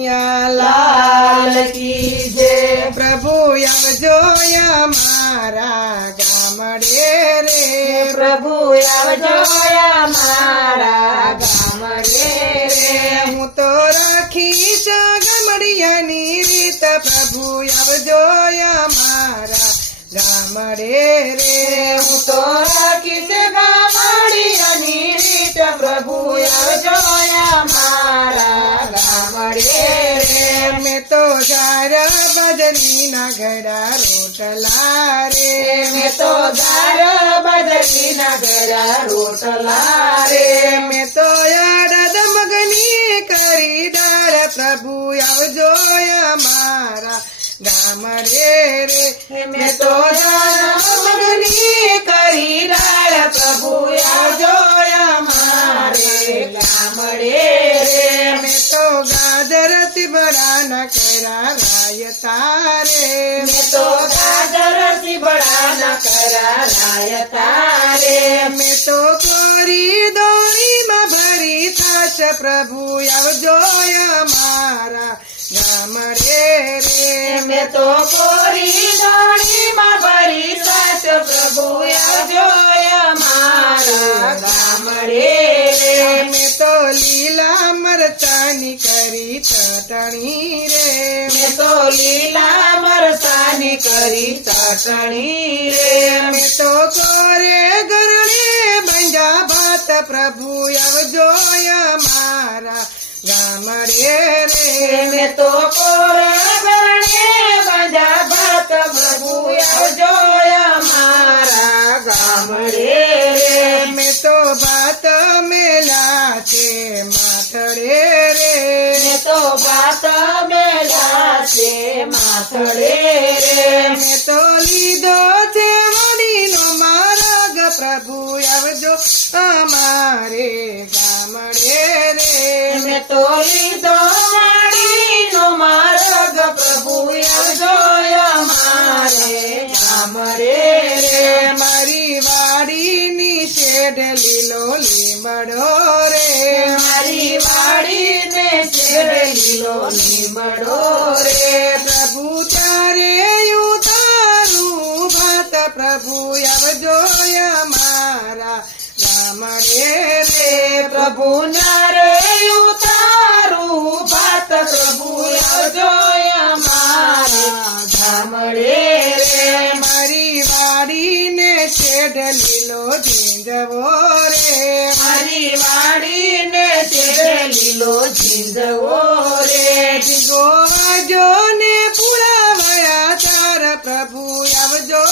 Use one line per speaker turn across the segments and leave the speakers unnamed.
કનૈયા
લાલ કી જય.
પ્રભુ આવજો મારા ગામડે રે.
પ્રભુ આવજો મારા ગામડે રે.
હું તો રાખીશ ગામડિયાની રીત. પ્રભુ આવજો મારા ગામડે રે.
હું તો રાખીશ ગામડિયાની રીત. પ્રભુ આવજો મારા
બદલીના ઘડા રોટલા રે
મેં તો દાર બદલીના ઘરા રોટલા રે
મેં તો અડદ દમગની કરી દાર પ્રભુ આવજો મારા ગામ રે
મેં તો મગની કરી દાર પ્રભુ આવજો મારે ગામ રે
મેં તો ગાજર તિબડા ન કરા રાય તારે.
મેં તો ગાજર બડા ન રાય તારે.
મેં તો કોરી દોરીમાં ભરી થાશ પ્રભુ આવજો મારા ગામડે રે
મેં તો કોરી દોણીમાં ભરી સાસ પ્રભુ આવજો
મરચાની કરી ચટણી રે.
મેં તો લીલા મરસાની કરી ચટણી રે.
મેં તો કોરે ગરણે બંજા ભાત. પ્રભુ આવજો મારા ગામડે રે
મેં તો કોરે ગરણે બંજા ભાત. પ્રભુ આવજો મારા ગામડે રે.
મેં તો ભાત મેલા છે માથડે
મેં તો ભાત મેલા છે માથડે રે
મેં તો લીધો છે વડીનો માર્ગ. પ્રભુ આવજો અમારે ગામડે રે
મેં તો લીધો વાડીનો માર્ગ. પ્રભુ આવજો
લીલો લીમડો રે પ્રભુ, તારે તારું ભાત પ્રભુ, આવજો મારા રામ રે
પ્રભુ. નારે તારું ભાત પ્રભુ, આવજો મારા રામ રે.
મારી વાડીને છેડ લીલો ઝીંઝવો રે.
મારી વાડીને છેડ લીલો ઝીંઝવો રે
ગોવાજો ને પુરાવયા તાર પ્રભુ આવજો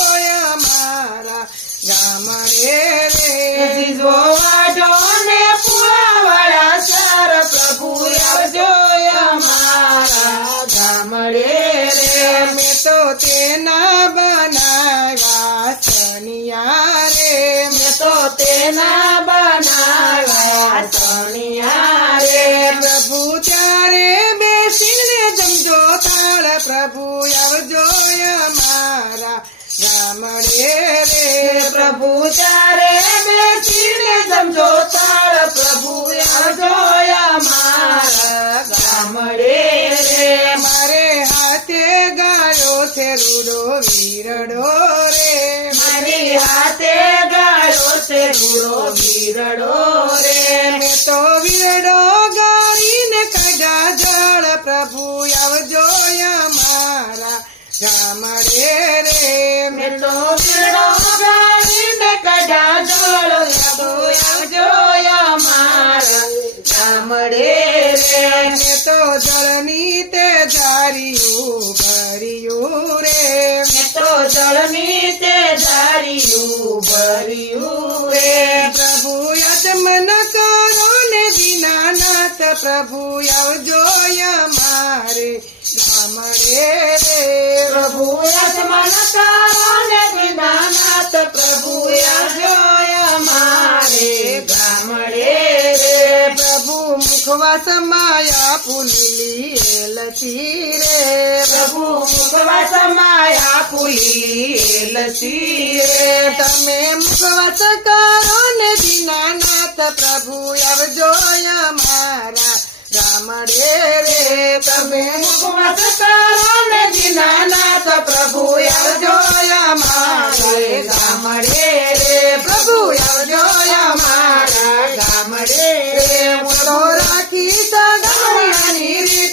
મારા ગામડે રે.
જીજો વાઢો ને પુરાવયા સાર પ્રભુ આવજો મારા ગામડે રે.
મેં તો તેના બનાવ્યા સનિયા રે.
મેં તો તેના બનાવ્યા સણિયા
પ્રભુ આવજો મારા ગામડે રે
પ્રભુ તારે બેસીને સમજો તાર પ્રભુ આવજો મારા ગામડે રે.
મારે હાથે ગાયો છે રૂડો વીરડો રે.
મારી હાથે ગાયો છે રૂડો વીરડો રે.
તો વીરડો
ગાડીને કઢા જોડો આવજો મારા. ગામડે રે
તો જળની તે ધાર્યું ભર્યું રે.
મેં તો જળની તે ધાર્યું ભર્યું રે.
પ્રભુ યજમન કરો ને દીનાનાથ પ્રભુ આવજો મારે. ગામડે રે
પ્રભુ યજમાન કારણે વિનાનાથ પ્રભુ આવજો મારે. ગામડે રે
પ્રભુ મુખવાસ માયા પુલી લસી રે.
પ્રભુ મુખવાસ માયા ફૂલી લસી રે.
તમે મુખવાસ કરો ને દીનાનાથ પ્રભુ આવજો મારા. ગામ ગામડે રે
તમે મુખવાસ કરો ને દીનાનાથ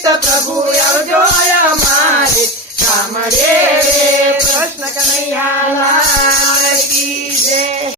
પ્રભુ આવજો અમારે
કામડે કૃષ્ણ કનૈયા